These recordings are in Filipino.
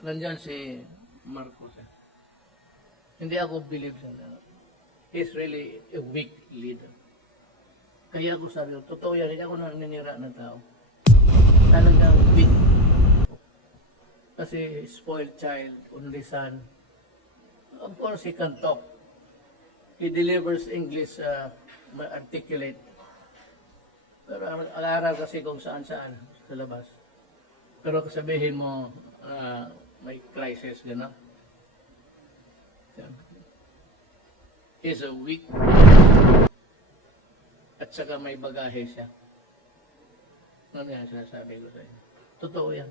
nandyan si Marcos. Hindi ako believe sa he's really a weak leader. Kaya ako sabi ko, totoo yan, hindi ako naninira ng tao. Talagang weak. Kasi spoiled child, only son. Of course, he can talk. He delivers English articulate. Pero aral kasi kung saan-saan sa labas. Pero sabihin mo, may crisis, gano'n. He's a weak at saka may bagahe siya. Ano yan sinasabi ko sa inyo? Totoo yan.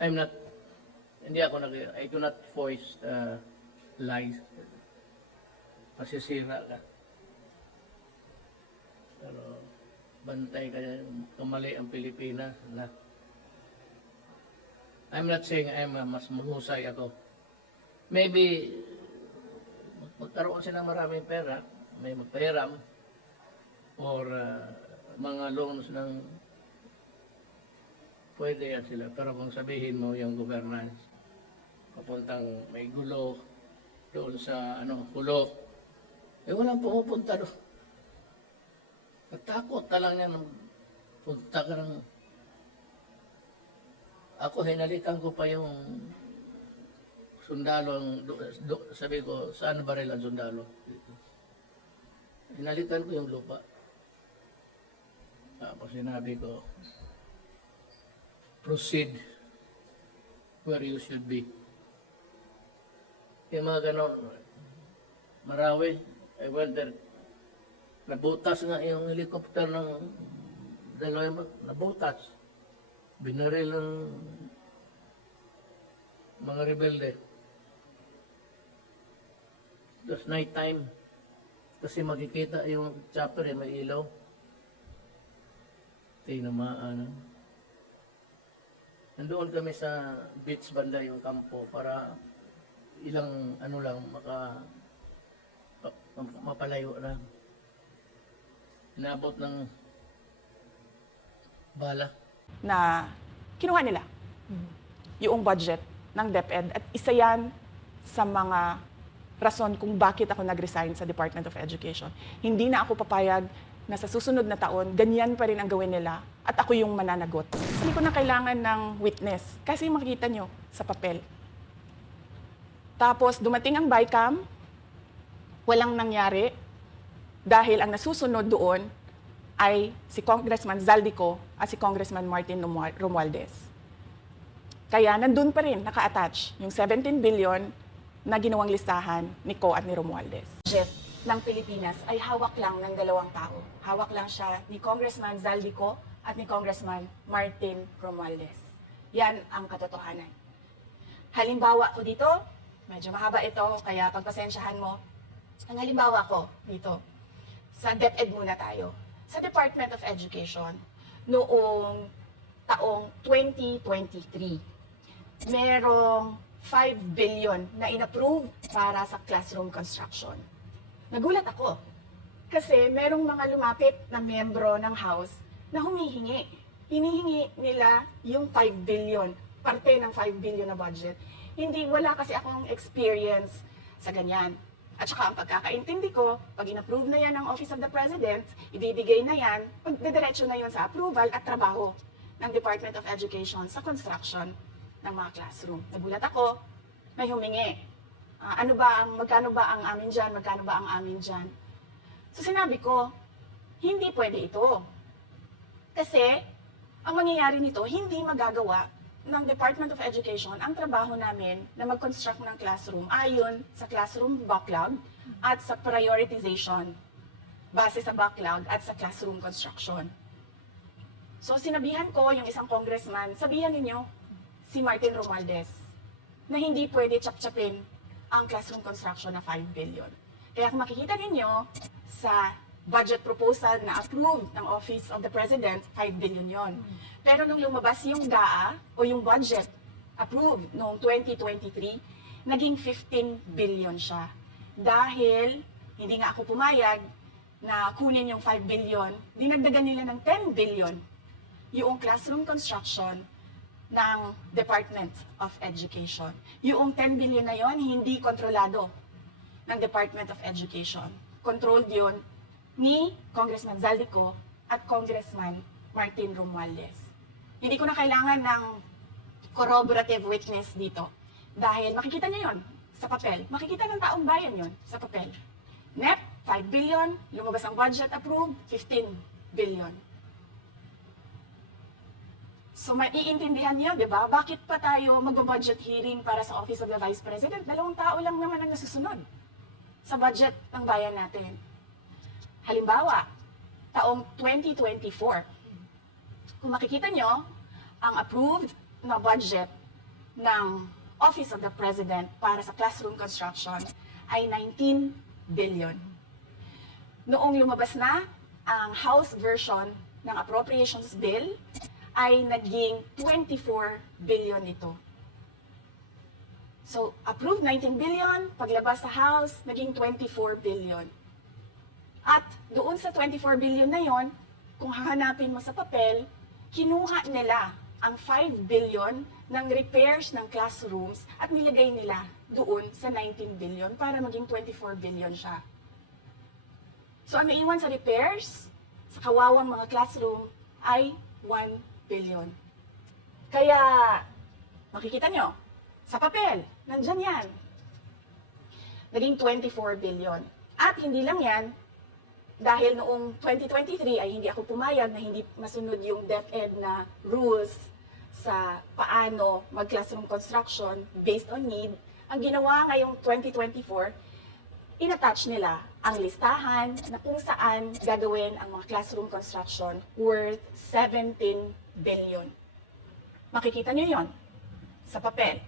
I do not voice lies. Masisira ka. Pero bantay ka kamali ang Pilipinas. I'm not saying mas mahusay ako. Maybe magkaroon sila ng maraming pera, may magpahiram, or mga loans ng pwede yan sila. Pero kung sabihin mo yung governance, papuntang may gulo, doon sa gulo, walang pumupunta doon. Natakot ka lang yan, punta ka ng... Ako, hinalikan ko pa yung sundalo, sabi ko, saan baril ang sundalo? Hinalikan ko yung lupa. Tapos sinabi ko, proceed where you should be. Yung mga ganon, Marawi, I went there, nabutas nga yung helicopter ng dalawa, nabutas. Binaril ng mga rebelde. Tapos night time, kasi makikita yung chopper, may ilaw. Tinamaan. Nandoon kami sa beach banda yung kampo para ilang lang mapalayo na. Inabot ng bala. Na kinuha nila yung budget ng DepEd at isa yan sa mga rason kung bakit ako nag-resign sa Department of Education. Hindi na ako papayag na sa susunod na taon, ganyan pa rin ang gawin nila at ako yung mananagot. Hindi ko na kailangan ng witness kasi makikita nyo sa papel. Tapos dumating ang BICAM, walang nangyari dahil ang nasusunod doon ay si Congressman Zaldico at si Congressman Martin Romualdez. Kaya nandun pa rin naka-attach yung 17 billion na ginawang listahan ni Co at ni Romualdez. Budget ng Pilipinas ay hawak lang ng dalawang tao. Hawak lang siya ni Congressman Zaldico at ni Congressman Martin Romualdez. Yan ang katotohanan. Halimbawa ko dito, medyo mahaba ito, kaya pagpasensyahan mo. Ang halimbawa ko dito, sa DepEd muna tayo. Sa Department of Education, noong taong 2023, merong 5 billion na inapprove para sa classroom construction. Nagulat ako kasi merong mga lumapit na miyembro ng House na humihingi. Hinihingi nila yung 5 billion, parte ng 5 billion na budget. Wala kasi akong experience sa ganyan. At saka ang pagkakaintindi ko, pag in-approve na yan ng Office of the President, ibibigay na yan, pagdediretso na yun sa approval at trabaho ng Department of Education sa construction ng mga classroom. Nagulat ako, may humingi. Magkano ba ang amin dyan? Magkano ba ang amin dyan? So sinabi ko, hindi pwede ito. Kasi, ang mangyayari nito, hindi magagawa ng Department of Education ang trabaho namin na mag-construct ng classroom ayon sa classroom backlog at sa prioritization base sa backlog at sa classroom construction. So sinabihan ko yung isang congressman, sabihan ninyo si Martin Romualdez na hindi pwede chap-chapin ang classroom construction na 5 billion. Kaya kung makikita ninyo sa budget proposal na approved ng Office of the President, 5 billion yon. Pero nung lumabas yung GAA o yung budget approved noong 2023, naging 15 billion siya. Dahil hindi nga ako pumayag na kunin yung 5 billion, dinagdagan nila ng 10 billion yung classroom construction ng Department of Education. Yung 10 billion na yon hindi kontrolado ng Department of Education. Controlled yun ni Congressman Zaldico at Congressman Martin Romualdez. Hindi ko na kailangan ng corroborative witness dito dahil makikita niyo yon sa papel. Makikita ng taong bayan yon sa papel. NEP, 5 billion. Lumabas ang budget approved, 15 billion. So maiintindihan niyo, di ba? Bakit pa tayo mag-budget hearing para sa Office of the Vice President? 2 tao lang naman ang nasusunod sa budget ng bayan natin. Halimbawa, taong 2024, kung makikita niyo, ang approved na budget ng Office of the President para sa classroom construction ay 19 billion. Noong lumabas na ang House version ng Appropriations Bill, ay naging 24 billion ito. So, approved 19 billion, paglabas sa House, naging 24 billion. At doon sa 24 billion na yon, kung hahanapin mo sa papel, kinuha nila ang 5 billion ng repairs ng classrooms at nilagay nila doon sa 19 billion para maging 24 billion siya. So, ang naiwan sa repairs, sa kawawang mga classroom, ay 1 billion. Kaya, makikita nyo, sa papel, nandyan yan. Naging 24 billion. At hindi lang yan, dahil noong 2023 ay hindi ako pumayag na hindi masunod yung DepEd na rules sa paano mag-classroom construction based on need, ang ginawa ngayong 2024, inattach nila ang listahan na kung saan gagawin ang mga classroom construction worth 17 billion. Makikita nyo yon sa papel.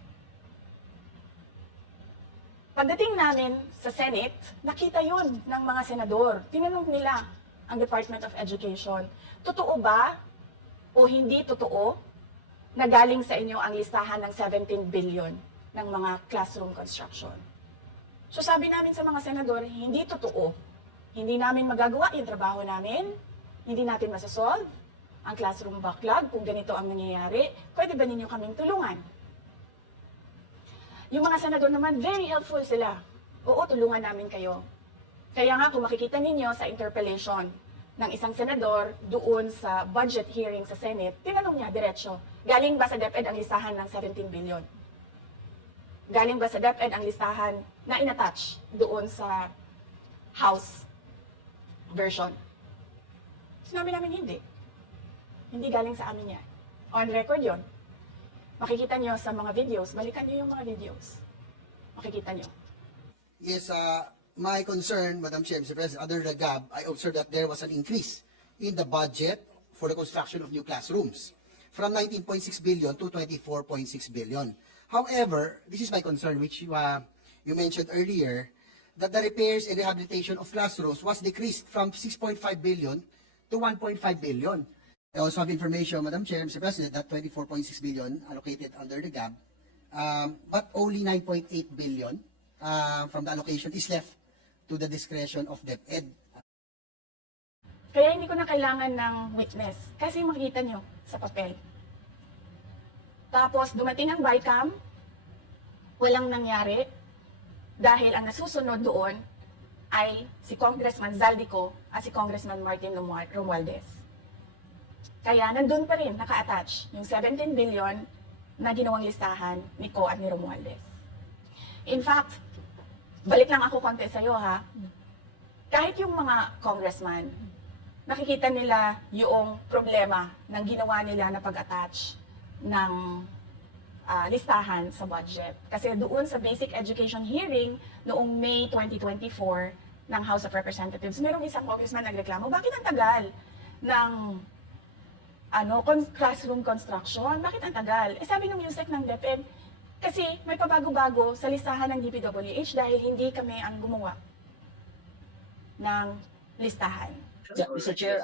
Pagdating namin sa Senate, nakita yon ng mga senador. Tinanong nila ang Department of Education, totoo ba o hindi totoo na galing sa inyo ang listahan ng 17 billion ng mga classroom construction? So sabi namin sa mga senador, hindi totoo. Hindi namin magagawa yung trabaho namin. Hindi natin masasolve ang classroom backlog kung ganito ang nangyayari. Pwede ba ninyo kaming tulungan? Yung mga senador naman, very helpful sila. Oo, tulungan namin kayo. Kaya nga, kung makikita ninyo sa interpellation ng isang senador doon sa budget hearing sa Senate, tinanong niya diretso, galing ba sa DepEd ang listahan ng 17 billion? Galing ba sa DepEd ang listahan na inattach doon sa House version? Sinabi namin hindi. Hindi galing sa amin yan. On record yon. Makikita nyo sa mga videos, balikan nyo yung mga videos. Makikita nyo. Yes, my concern, Madam Chair, Mr. President, under the GAB, I observed that there was an increase in the budget for the construction of new classrooms from 19.6 billion to 24.6 billion. However, this is my concern, which you mentioned earlier, that the repairs and rehabilitation of classrooms was decreased from 6.5 billion to 1.5 billion. I also have information, Madam Chair, Mr. President, that 24.6 billion allocated under the GAB, but only 9.8 billion from the allocation is left to the discretion of DepEd. Kaya hindi ko na kailangan ng witness kasi makikita nyo sa papel. Tapos dumating ang BICAM, walang nangyari dahil ang nasusunod doon ay si Congressman Zaldico at si Congressman Martin Romualdez. Kaya nandun pa rin naka-attach yung 17 billion na ginawang listahan ni Co at ni Romualdez. In fact, balik lang ako konti sa'yo ha. Kahit yung mga congressman, nakikita nila yung problema ng ginawa nila na pag-attach ng listahan sa budget. Kasi doon sa basic education hearing noong May 2024 ng House of Representatives, merong isang congressman nagreklamo, bakit ang tagal ng classroom construction? Bakit ang tagal? Eh sabi ng USEC ng DepEd, kasi may pabago-bago sa listahan ng DPWH dahil hindi kami ang gumawa ng listahan. Mr. Chair,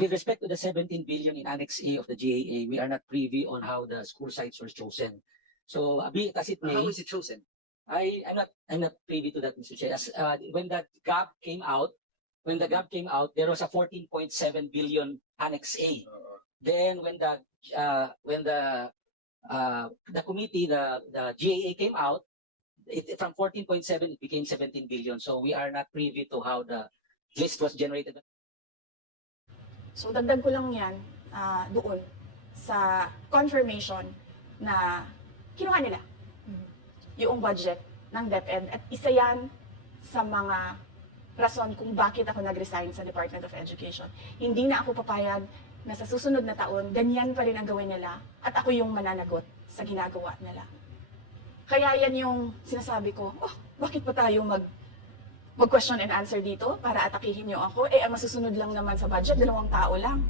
with respect to the 17 billion in Annex A of the GAA, we are not privy on how the school sites were chosen. So, be it as it may, How is it chosen? I'm not privy to that, Mr. Chair. When the gap came out, there was a 14.7 billion Annex A. Then, when the when the committee, the GAA came out, from 14.7 it became 17 billion. So we are not privy to how the list was generated. So dagdag ko lang yan doon sa confirmation na kinuha nila yung budget ng DepEd at isa yan sa mga rason kung bakit ako nag-resign sa Department of Education. Hindi na ako papayag na sa susunod na taon, ganyan pa rin ang gawin nila at ako yung mananagot sa ginagawa nila. Kaya yan yung sinasabi ko, bakit pa tayo mag-question and answer dito para atakihin niyo ako? Eh, ang masusunod lang naman sa budget, 2 tao lang.